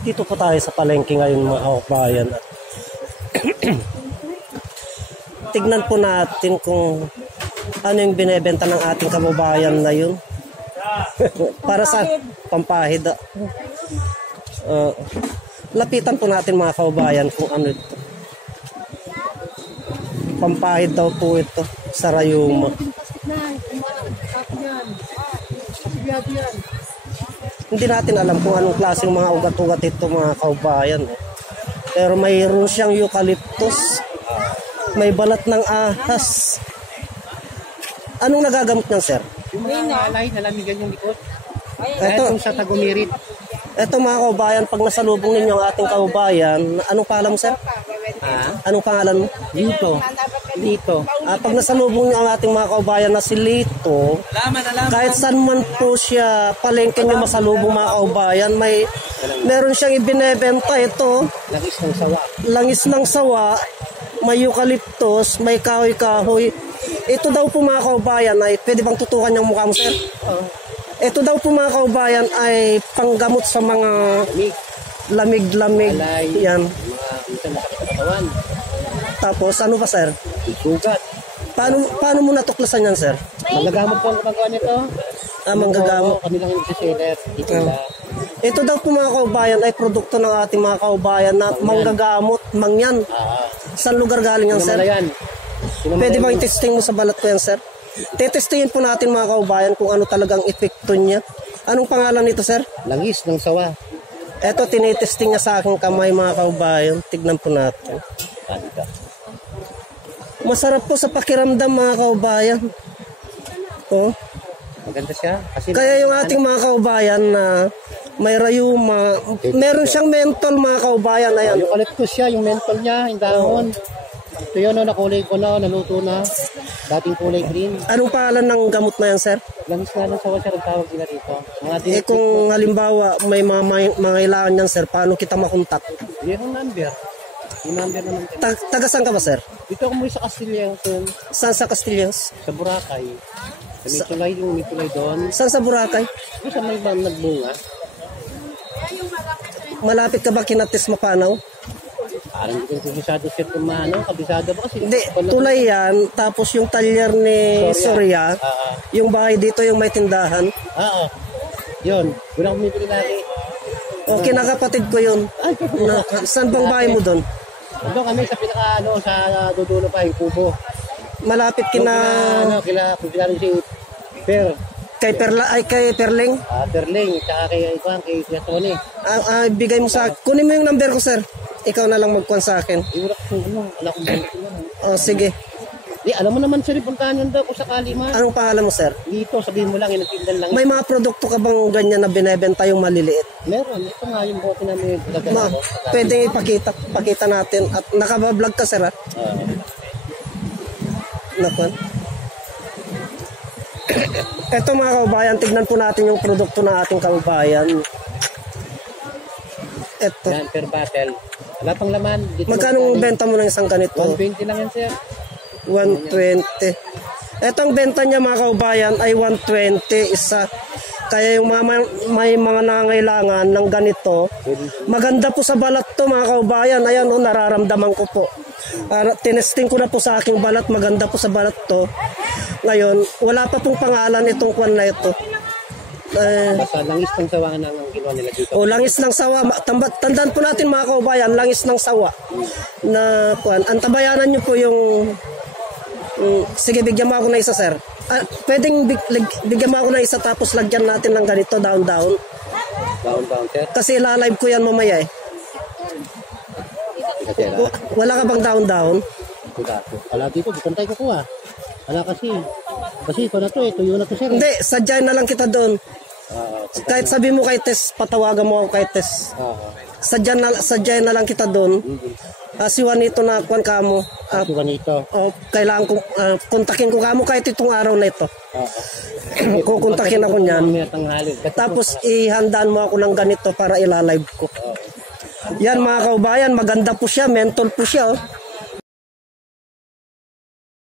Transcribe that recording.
Dito po tayo sa palengke ngayon mga kabayan. Tignan po natin kung ano yung binebenta ng ating kababayan na yun. Para sa pampahid. Lapitan po natin mga kababayan kung ano ito. Pampahid daw po ito sa Rayuma. Hindi natin alam kung anong klaseng mga ugat-ugat ito mga kaubayan. Pero mayroon siyang eucalyptus. May balat ng ahas. Anong nagagamot niyan, sir? Yung mga alay, nalamigan yung likod. Ito sa tagumirit. Ito mga kaubayan, pag nasalubong ninyo ang ating kaubayan, anong pangalan mo, sir? Anong pangalan mo? Lito. Pag nasalubong niyo ang ating mga kaubayan na si Lito, kahit saan man po siya palengke niyo masalubong mga kaubayan, meron siyang ibinebenta ito. Langis ng sawa, may eucalyptus, may kahoy-kahoy. Ito daw po mga kaubayan ay, pwede bang tutukan yung mukha mo, sir? Ito daw po mga kaubayan ay panggamot sa mga lamig-lamig. Yan. Tapos ano pa, sir? Sugat. Paano mo natuklasan yan, sir? Manggagamot po ang gumagawa nito. Manggagamot. Kami lang yung seller. Ito daw po mga kaubayan ay produkto ng ating mga kaubayan na manggagamot, mangyan. Saan lugar galing yan, sir? Pwede bang i-testing mo sa balat ko yan, sir? Tetestingin po natin mga kaubayan kung ano talagang epekto niya. Anong pangalan nito, sir? Langis ng sawa. Ito, tinitesting niya sa aking kamay mga kaubayan. Tignan po natin. Masarap po sa pakiramdam mga kaubayan. Oh. Maganda siya. Kaya yung ating mga kaubayan na may Rayuma, meron siyang mentol mga kaubayan. Ayan. Yung eucalyptus siya, yung mentol niya, yung dahon. Ito yun, nakulay ko na, naluto na. Dating kulay green. Anong pangalan ng gamot na yan, sir? Langis nga ng sawa siya, nagtawag nila rito. Kung halimbawa may mga kailangan yan, sir, paano kita makontak? Yung number. Yung number naman. Taga-saan ka ba, sir? Dito ako muli sa Castillans. Saan sa Castillans? Sa Boracay. Sa may tulay doon. Saan sa Boracay? Doon sa may nagbunga. Malapit ka ba kinatis Mapanaw? Parang hindi ko kabisado siya kumano. Kabisado ba kasi? Hindi, tulay yan. Tapos yung talyer ni Soria. Yung bahay dito yung may tindahan. Yun. Unang bumibili lagi. O, kinakapatid ko yun. Saan bang bahay mo doon? Doon kami sa sa dudulo pa yung kubo. Malapit kina si Per. Kay Perling? Perling, tsaka kay Tony. Bigay mo sa kunin mo yung number ko, sir. Ikaw na lang magkuhan sa akin. Sige. Alam mo naman, sir, puntahan yun daw kung sakali man. Anong pangalan mo, sir? Dito, sabihin mo lang, inagtindan lang. May mga produkto ka bang ganyan na binebenta yung maliliit? Meron. Ito nga yung bote namin. Pwede ipakita natin. At nakabablog ka, sir, ha? Nakuan. Ito mga kaubayan, tignan po natin yung produkto ng ating kaubayan. Ito. Yan, per bottle. Wala pang laman. Magkano benta mo ng isang ganito? 120 lang yan, sir. 120. Etong benta niya mga kaubayan ay 120 isa. Kaya yung may mga nangangailangan ng ganito, maganda po sa balat to mga kaubayan. Ayan, nararamdaman ko po. Tinesting ko na po sa aking balat, maganda po sa balat to. Ngayon, wala pa pong pangalan itong kwan na ito. Basta langis ng sawa ang ginawa nila dito. Langis ng sawa. Tandaan po natin mga kaubayan, langis ng sawa. Na kwan. Antabayanan nyo po yung... sige, bigyan mo ako na isa, sir. Pwedeng bigyan mo ako na isa tapos lagyan natin ng ganito, down. Down, sir? Kasi ilalive ko yan mamaya eh. Wala ka bang down? Wala dito, bukantay ko kuha. Wala kasi ito na to, tuyo na to, sir. Hindi, sadyain na lang kita doon. Kahit sabi mo kay Tess, patawagan mo ako kay Tess. Sadyain na lang kita doon. Si Juanito na kuan kamo. Si Juanito. Kailangan ko kontakin ko kamo kahit itong araw na ito. Kukontakin ako niyan. Tapos ihandaan mo ako ng ganito para ilalive ko. Yan mga kaubayan, maganda po siya, mentol po siya.